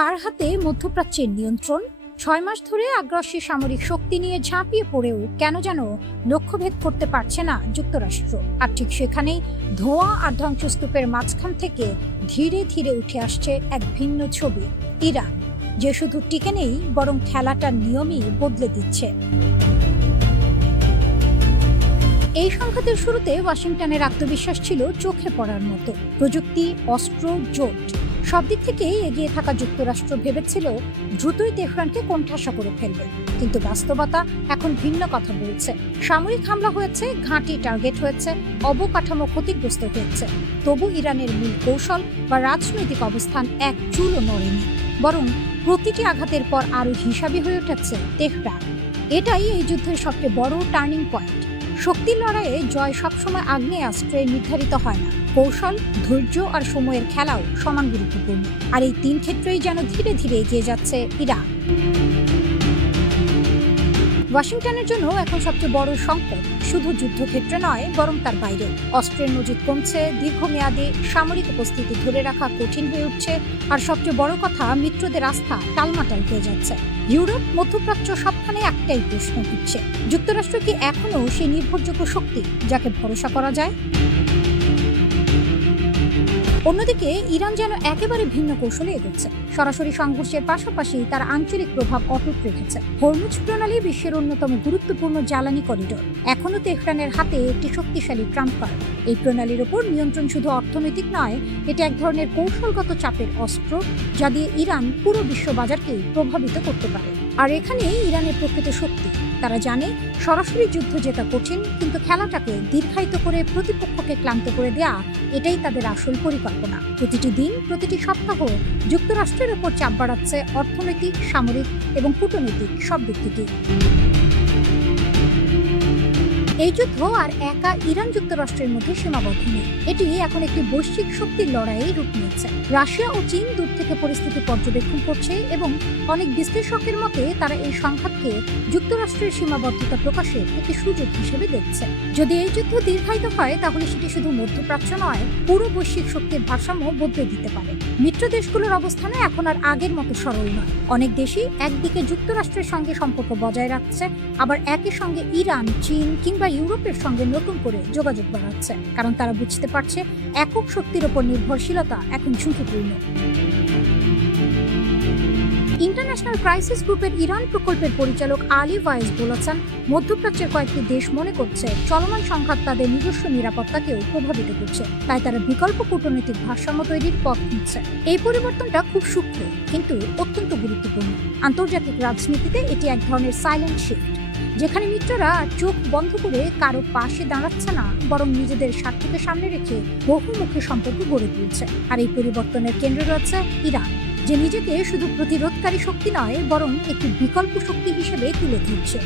কার হাতে মধ্যপ্রাচ্যের নিয়ন্ত্রণ? 6 মাস ধরে আগ্রাসী সামরিক শক্তি নিয়ে ঝাঁপিয়ে পড়েও কেন যেন লক্ষ্যভেদ করতে পারছে না যুক্তরাষ্ট্র। আর ঠিক সেখানেই ধোঁয়া আর ধ্বংসস্তূপের মাঝখান থেকে ধীরে ধীরে উঠে আসছে এক ভিন্ন ছবি, ইরান, যে শুধু টিকে নেই বরং খেলাটার নিয়মই বদলে দিচ্ছে। এই সংঘাতের শুরুতে ওয়াশিংটনের আত্মবিশ্বাস ছিল চোখে পড়ার মতো। প্রযুক্তি, অস্ত্র, জোট সব দিক থেকে এগিয়ে থাকা যুক্তরাষ্ট্র ভেবেছিল দ্রুতই তেহরানকে কোণঠাসা করে ফেলবে, কিন্তু বাস্তবতা এখন ভিন্ন কথা বলছে। সামরিক হামলা হয়েছে, ঘাঁটি টার্গেট হয়েছে, অবকাঠামো ক্ষতিগ্রস্ত হয়েছে, তবু ইরানের মূল কৌশল বা রাজনৈতিক অবস্থান এক চুলও নড়েনি, বরং প্রতিটি আঘাতের পর আরও হিসাবি হয়ে উঠেছে তেহরান। এটাই এই যুদ্ধের সবচেয়ে বড় টার্নিং পয়েন্ট। শক্তির লড়াইয়ে জয় সবসময় আগ্নেয়াস্ত্রে নির্ধারিত হয় না, কৌশল, ধৈর্য আর সময়ের খেলাও সমান গুরুত্বপূর্ণ। আর এই তিন ক্ষেত্রেই যেন ধীরে ধীরে এগিয়ে যাচ্ছে ইরান। ওয়াশিংটনের জন্য এখন সবচেয়ে বড় সংকট শুধু যুদ্ধক্ষেত্রে নয়, বরং তার বাইরে। অস্ত্রের মজুদ কমছে, দীর্ঘমেয়াদী সামরিক উপস্থিতি ধরে রাখা কঠিন হয়ে উঠছে, আর সবচেয়ে বড় কথা, মিত্রদের আস্থা টালমাটাল হয়ে যাচ্ছে। ইউরোপ, মধ্যপ্রাচ্য সবখানে একটাই প্রশ্ন উঠছে, যুক্তরাষ্ট্র কি এখনো সেই নির্ভরযোগ্য শক্তি যাকে ভরসা করা যায়? অন্যদিকে ইরান যেন একেবারে ভিন্ন কৌশলে এগোচ্ছে। সরাসরি সংঘর্ষের পাশাপাশি তার আঞ্চলিক প্রভাব অটুট রেখেছে। হরমুজ প্রণালী বিশ্বের অন্যতম গুরুত্বপূর্ণ জ্বালানি করিডোর, এখনো তেহরানের হাতে একটি শক্তিশালী ট্রাম্প কার্ড। এই প্রণালীর ওপর নিয়ন্ত্রণ শুধু অর্থনৈতিক নয়, এটা এক ধরনের কৌশলগত চাপের অস্ত্র, যা দিয়ে ইরান পুরো বিশ্ববাজারকে প্রভাবিত করতে পারে। আর এখানেই ইরানের প্রকৃত শক্তি। তারা জানে সরাসরি যুদ্ধ জেতা কঠিন, কিন্তু খেলাটাকে দীর্ঘায়িত করে প্রতিপক্ষকে ক্লান্ত করে দেয়া, এটাই তাদের আসল পরিকল্পনা। প্রতিটি দিন, প্রতিটি সপ্তাহ যুক্তরাষ্ট্রের ওপর চাপ বাড়াচ্ছে অর্থনৈতিক, সামরিক এবং কূটনৈতিক সব দিক থেকে। এই যুদ্ধ আর একা ইরান যুক্তরাষ্ট্রের মধ্যে সীমাবদ্ধ নেই, এটি এখন একটি বৈশ্বিক শক্তির লড়াইয়ে রূপ নিয়েছে। রাশিয়া ও চীন দূর থেকে পরিস্থিতি পর্যবেক্ষণ করছে এবং অনেক বিশ্লেষকের মতে তারা এই সংঘাতকে যুক্তরাষ্ট্রের সীমাবদ্ধতা প্রকাশের একটি সুযোগ হিসেবে দেখছে। যদি এই যুদ্ধ দীর্ঘায়িত হয়, তাহলে সেটি শুধু মধ্যপ্রাচ্য নয়, পুরো বৈশ্বিক শক্তির ভারসাম্য বদলে দিতে পারে। মিত্র দেশগুলোর অবস্থানে এখন আর আগের মতো সরল নয়। অনেক দেশই একদিকে যুক্তরাষ্ট্রের সঙ্গে সম্পর্ক বজায় রাখছে, আবার একই সঙ্গে ইরান, চীন কিংবা ইউরোপের সঙ্গে নতুন করে যোগাযোগ বাড়াচ্ছে, কারণ তারা বুঝতে পারছে একক শক্তির ওপর নির্ভরশীলতা এখন ঝুঁকিপূর্ণ। ইন্টারন্যাশনাল ক্রাইসিস গ্রুপের ইরান প্রকল্পের পরিচালক আলী ওয়াইজ বলেছেন, মধ্যপ্রাচ্যের কয়েকটি দেশ মনে করছে চলমান সংঘাত তাদের নিজস্ব নিরাপত্তাকেও প্রভাবিত করছে, তাই তারা বিকল্প কূটনৈতিক ভারসাম্য তৈরির পথ খুঁজছে। এই পরিবর্তনটা খুব সূক্ষ্ম কিন্তু অত্যন্ত গুরুত্বপূর্ণ। আন্তর্জাতিক রাজনীতিতে এটি এক ধরনের সাইলেন্ট শিফট, যেখানে মিত্ররা চোখ বন্ধ করে কারো পাশে দাঁড়াচ্ছে না, বরং নিজেদের স্বার্থকে সামনে রেখে বহুমুখী সম্পর্ক গড়ে তুলছে। আর এই পরিবর্তনের কেন্দ্রে রয়েছে ইরান, যে নিজেকে শুধু প্রতিরোধকারী শক্তি নয়, বরং একটি বিকল্প শক্তি হিসেবে তুলে ধরছে।